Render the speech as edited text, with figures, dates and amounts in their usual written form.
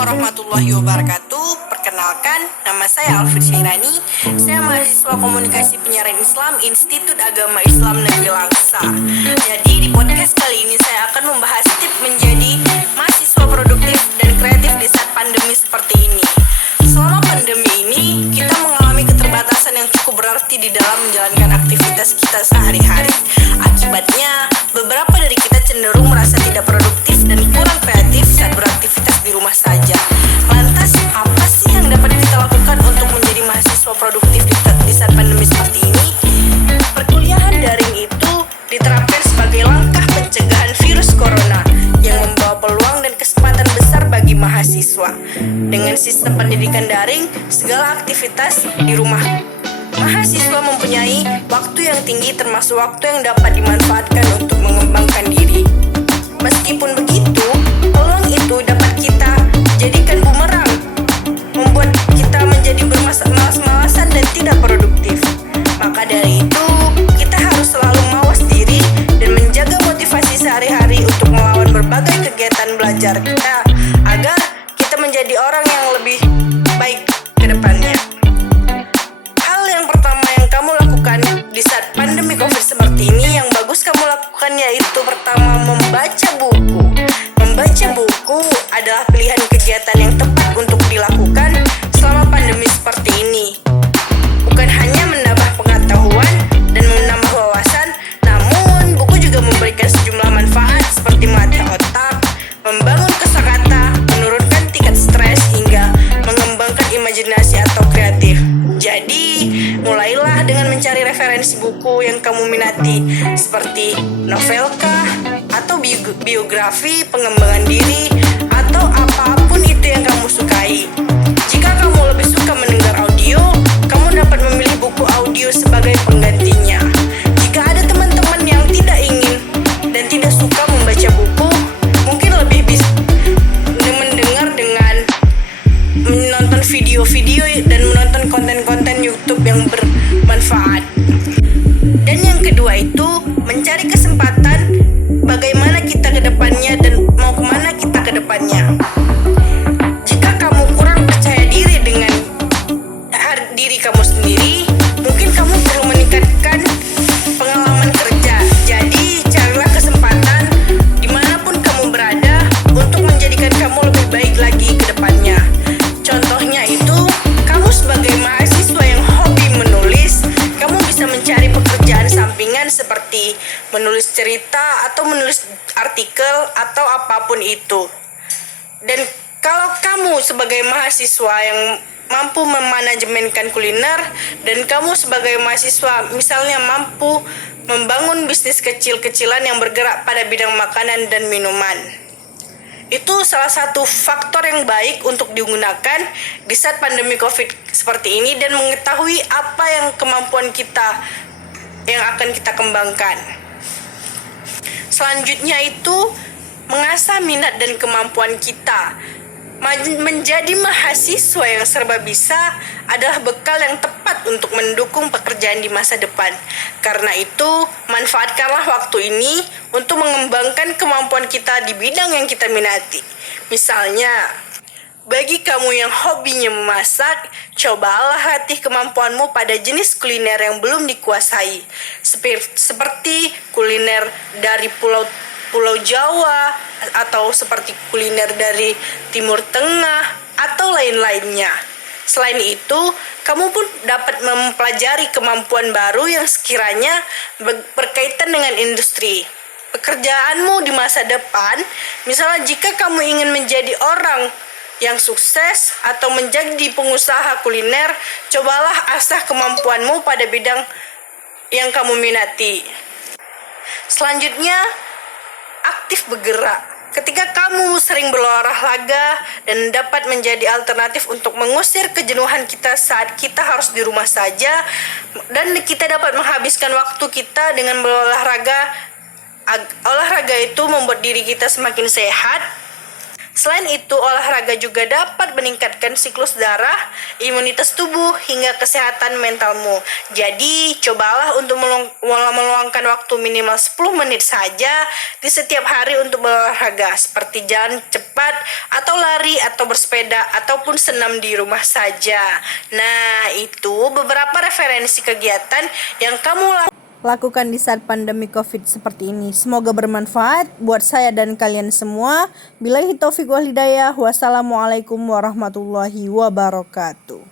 warahmatullahi wabarakatuh. Perkenalkan, nama saya Alfred Syairani. Saya mahasiswa komunikasi penyiaran Islam Institut Agama Islam Negeri Langsa. Jadi di podcast kali ini saya akan membahas tips menjadi mahasiswa produktif dan kreatif di saat pandemi seperti ini. Selama pandemi ini, kita mengalami keterbatasan yang cukup berarti di dalam menjalankan aktivitas kita sehari-hari. Akibatnya, beberapa dari kita cenderung merasa tidak produktif dan kurang kreatif saat beraktivitas di rumah saja. Lantas, apa sih yang dapat kita lakukan untuk menjadi mahasiswa produktif di saat pandemi seperti ini? Perkuliahan daring itu diterapkan sebagai langkah pencegahan virus corona yang membawa peluang dan kesempatan besar bagi mahasiswa. Dengan sistem pendidikan daring, segala aktivitas di rumah mahasiswa mempunyai waktu yang tinggi, termasuk waktu yang dapat dimanfaatkan untuk mengembangkan diri. Meskipun begitu, peluang itu dapat kita jadikan bumerang, membuat kita menjadi bermalas-malasan dan tidak produktif. Maka dari itu, kita harus selalu mawas diri dan menjaga motivasi sehari-hari untuk melawan berbagai kegiatan belajar kita, agar kita menjadi orang yang lebih baik ke depannya. Hal yang pertama yang kamu lakukan di saat pandemi COVID seperti ini, yang bagus kamu lakukan yaitu pertama, membaca buku. Membaca buku adalah pilihan kegiatan yang tepat untuk dilakukan selama pandemi seperti ini. Bukan hanya menambah pengetahuan dan menambah wawasan, namun buku juga memberikan sejumlah manfaat seperti melatih otak, membangun kosakata, menurunkan tingkat stres, hingga mengembangkan imajinasi atau kreatif. Jadi, mulailah dengan mencari referensi buku yang kamu minati, seperti novelkah, atau biografi, pengembangan diri, atau apapun itu yang kamu sukai. Jika kamu lebih suka mendengar audio, kamu dapat memilih buku audio sebagai penggantinya. Jika ada teman-teman yang tidak ingin dan tidak suka membaca buku, mungkin lebih bisa mendengar dengan menonton video-video dan menonton konten-konten YouTube yang bermanfaat. Dan yang kedua itu, mencari kesempatan bagaimana kita ke depannya dan mau kemana kita ke depannya. Jika kamu kurang percaya diri dengan diri kamu sendiri, mungkin kamu perlu meningkatkan pengalaman kerja. Jadi carilah kesempatan dimanapun kamu berada untuk menjadikan kamu lebih baik lagi ke depannya. Contohnya itu, kamu sebagai mahasiswa yang hobi menulis, kamu bisa mencari pekerjaan sampingan seperti menulis cerita atau menulis artikel atau apapun itu. Dan kalau kamu sebagai mahasiswa yang mampu memanajemenkan kuliner, dan kamu sebagai mahasiswa misalnya mampu membangun bisnis kecil-kecilan yang bergerak pada bidang makanan dan minuman, itu salah satu faktor yang baik untuk digunakan di saat pandemi COVID seperti ini, dan mengetahui apa yang kemampuan kita yang akan kita kembangkan. Selanjutnya itu, mengasah minat dan kemampuan kita. Menjadi mahasiswa yang serba bisa adalah bekal yang tepat untuk mendukung pekerjaan di masa depan. Karena itu, manfaatkanlah waktu ini untuk mengembangkan kemampuan kita di bidang yang kita minati. Misalnya, bagi kamu yang hobinya memasak, cobalah latih kemampuanmu pada jenis kuliner yang belum dikuasai, seperti kuliner dari Pulau Jawa, atau seperti kuliner dari Timur Tengah, atau lain-lainnya. Selain itu, kamu pun dapat mempelajari kemampuan baru yang sekiranya berkaitan dengan industri pekerjaanmu di masa depan. Misalnya, jika kamu ingin menjadi orang yang sukses atau menjadi pengusaha kuliner, cobalah asah kemampuanmu pada bidang yang kamu minati. Selanjutnya, aktif bergerak. Ketika kamu sering berolahraga dan dapat menjadi alternatif untuk mengusir kejenuhan kita saat kita harus di rumah saja, dan kita dapat menghabiskan waktu kita dengan berolahraga. Olahraga itu membuat diri kita semakin sehat. Selain itu, olahraga juga dapat meningkatkan siklus darah, imunitas tubuh, hingga kesehatan mentalmu. Jadi, cobalah untuk meluangkan waktu minimal 10 menit saja di setiap hari untuk berolahraga, seperti jalan cepat, atau lari, atau bersepeda, ataupun senam di rumah saja. Nah, itu beberapa referensi kegiatan yang kamu lakukan di saat pandemi COVID seperti ini. Semoga bermanfaat buat saya dan kalian semua. Billahi taufiq wal hidayah. Wassalamualaikum warahmatullahi wabarakatuh.